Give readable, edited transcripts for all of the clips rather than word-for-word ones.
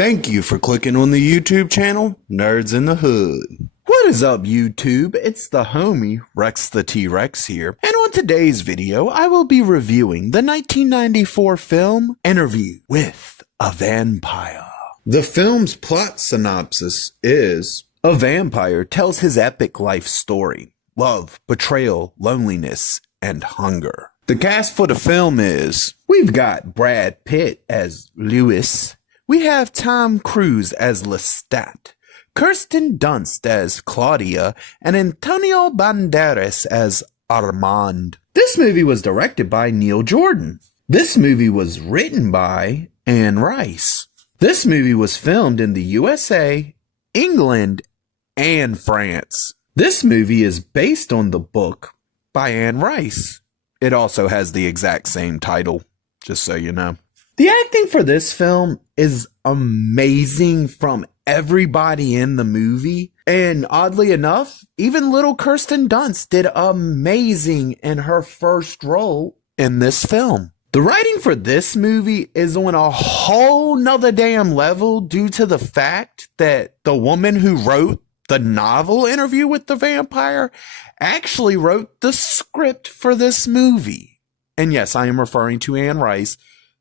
Thank you for clicking on the YouTube channel, Nerds in the Hood. What is up, YouTube? It's the homie, Rex the T-Rex here, and on today's video, I will be reviewing the 1994 film, Interview with a Vampire. The film's plot synopsis is, a vampire tells his epic life story, love, betrayal, loneliness, and hunger. The cast for the film is, we've got Brad Pitt as Lewis, we have Tom Cruise as Lestat, Kirsten Dunst as Claudia, and Antonio Banderas as Armand. This movie was directed by Neil Jordan. This movie was written by Anne Rice. This movie was filmed in the USA, England, and France. This movie is based on the book by Anne Rice. It also has the exact same title, just so you know. The acting for this film is amazing from everybody in the movie. And oddly enough, even little Kirsten Dunst did amazing in her first role in this film. The writing for this movie is on a whole nother damn level due to the fact that the woman who wrote the novel Interview with the Vampire actually wrote the script for this movie. And yes, I am referring to Anne Rice.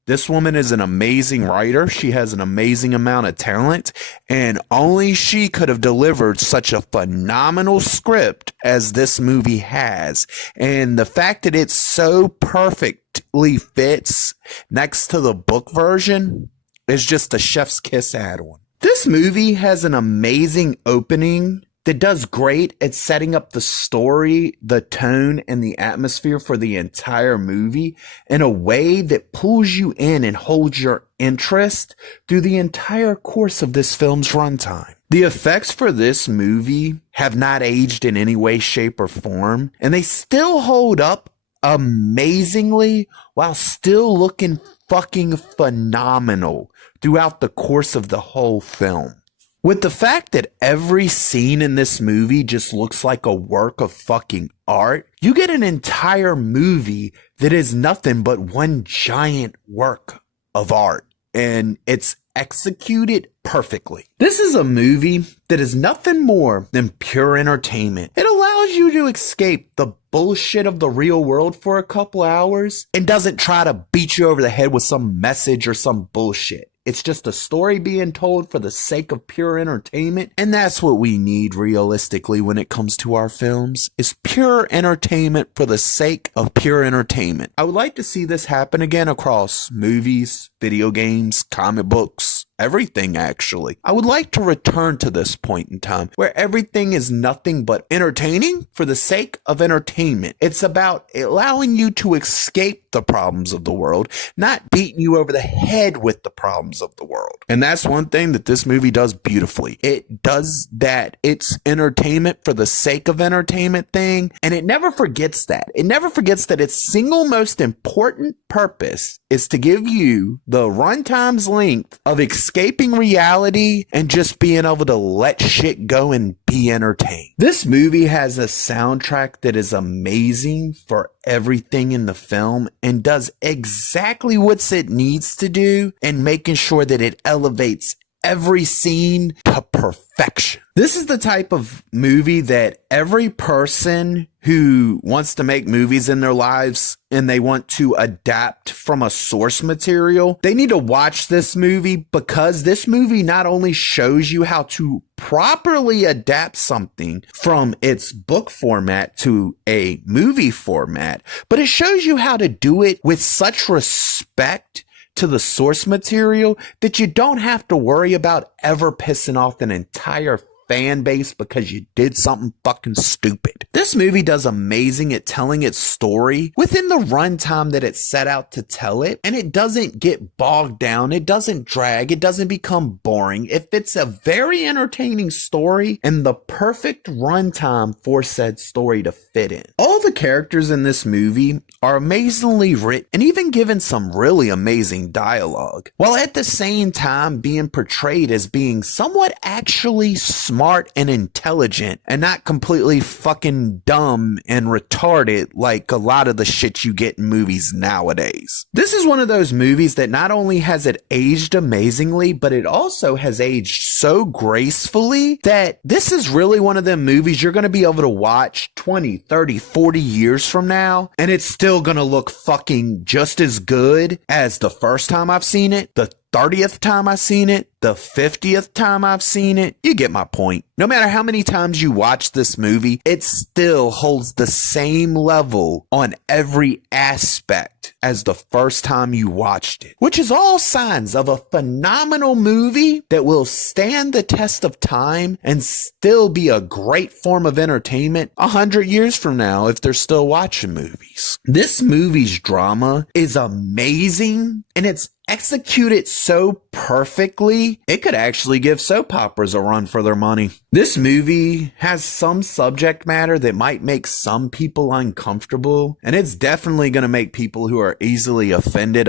This woman is an amazing writer. She has an amazing amount of talent, and only she could have delivered such a phenomenal script as this movie has. And the fact that it so perfectly fits next to the book version is just a chef's kiss add-on. This movie has an amazing opening that does great at setting up the story, the tone, and the atmosphere for the entire movie in a way that pulls you in and holds your interest through the entire course of this film's runtime. The effects for this movie have not aged in any way, shape, or form, and they still hold up amazingly while still looking fucking phenomenal throughout the course of the whole film. With the fact that every scene in this movie just looks like a work of fucking art, you get an entire movie that is nothing but one giant work of art, and it's executed perfectly. This is a movie that is nothing more than pure entertainment. It allows you to escape the bullshit of the real world for a couple hours and doesn't try to beat you over the head with some message or some bullshit. It's just a story being told for the sake of pure entertainment, and that's what we need realistically when it comes to our films, is pure entertainment for the sake of pure entertainment. I would like to see this happen again across movies, video games, comic books, everything actually. I would like to return to this point in time where everything is nothing but entertaining for the sake of entertainment. It's about allowing you to escape the problems of the world, not beating you over the head with the problems of the world. And that's one thing that this movie does beautifully. It does that. It's entertainment for the sake of entertainment thing, and it never forgets that. It never forgets that its single most important purpose is to give you the runtime's length of escaping reality and just being able to let shit go and be entertained. This movie has a soundtrack that is amazing for everything in the film and does exactly what it needs to do and making sure that it elevates every scene to perfection. This is the type of movie that every person who wants to make movies in their lives and they want to adapt from a source material, they need to watch this movie, because this movie not only shows you how to properly adapt something from its book format to a movie format, but it shows you how to do it with such respect to the source material that you don't have to worry about ever pissing off an entire fan base because you did something fucking stupid. This movie does amazing at telling its story within the runtime that it set out to tell it, and it doesn't get bogged down, it doesn't drag, it doesn't become boring. It fits a very entertaining story and the perfect runtime for said story to fit in. All the characters in this movie are amazingly written and even given some really amazing dialogue, while at the same time being portrayed as being somewhat actually smart smart and intelligent and not completely fucking dumb and retarded like a lot of the shit you get in movies nowadays. This is one of those movies that not only has it aged amazingly, but it also has aged so gracefully that this is really one of them movies you're going to be able to watch 20, 30, 40 years from now, and it's still going to look fucking just as good as the first time I've seen it, the 30th time I've seen it, the 50th time I've seen it. You get my point. No matter how many times you watch this movie, it still holds the same level on every aspect as the first time you watched it, which is all signs of a phenomenal movie that will stand the test of time and still be a great form of entertainment 100 years from now if they're still watching movies. This movie's drama is amazing, and it's executed so perfectly, it could actually give soap operas a run for their money. This movie has some subject matter that might make some people uncomfortable, and it's definitely going to make people who are easily offended.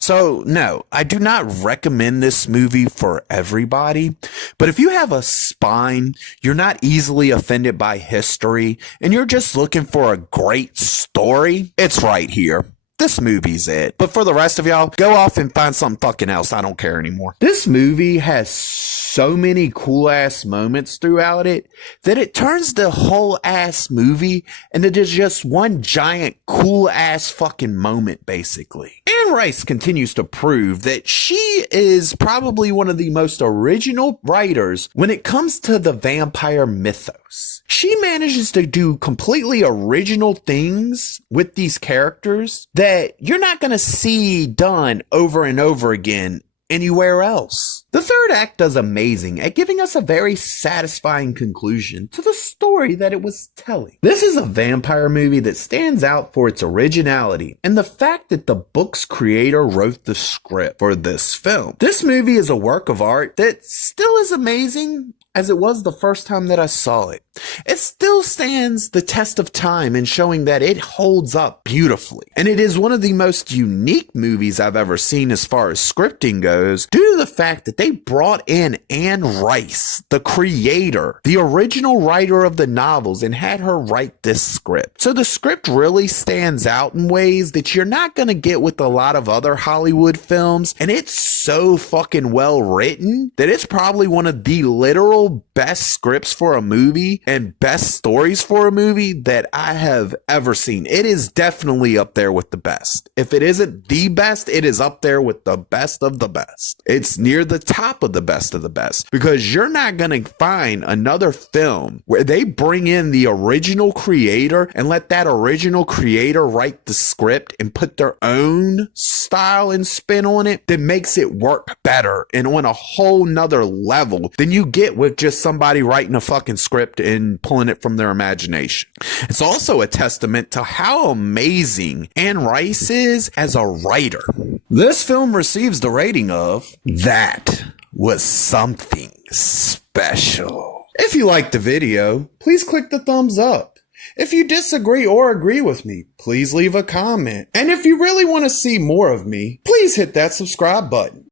So no, I do not recommend this movie for everybody, but if you have a spine, you're not easily offended by history, and you're just looking for a great story, it's right here. This movie's it. But for the rest of y'all, go off and find something fucking else. I don't care anymore. This movie has so many cool ass moments throughout it that it turns the whole ass movie into just one giant cool ass fucking moment, basically. Anne Rice continues to prove that she is probably one of the most original writers when it comes to the vampire mythos. She manages to do completely original things with these characters that you're not going to see done over and over again anywhere else. The third act does amazing at giving us a very satisfying conclusion to the story that it was telling. This is a vampire movie that stands out for its originality and the fact that the book's creator wrote the script for this film. This movie is a work of art that still is amazing as it was the first time that I saw it. It still stands the test of time in showing that it holds up beautifully. And it is one of the most unique movies I've ever seen as far as scripting goes, due to the fact that they brought in Anne Rice, the creator, the original writer of the novels, and had her write this script. So the script really stands out in ways that you're not going to get with a lot of other Hollywood films, and it's so fucking well written that it's probably one of the literal best scripts for a movie and best stories for a movie that I have ever seen. It is definitely up there with the best. If it isn't the best, it is up there with the best of the best. It's near the top of the best, because you're not going to find another film where they bring in the original creator and let that original creator write the script and put their own style and spin on it that makes it work better and on a whole nother level than you get with just somebody writing a fucking script and pulling it from their imagination. It's also a testament to how amazing Anne Rice is as a writer. This film receives the rating of "That was something special." If you liked the video, please click the thumbs up. If you disagree or agree with me, please leave a comment. And if you really want to see more of me, please hit that subscribe button.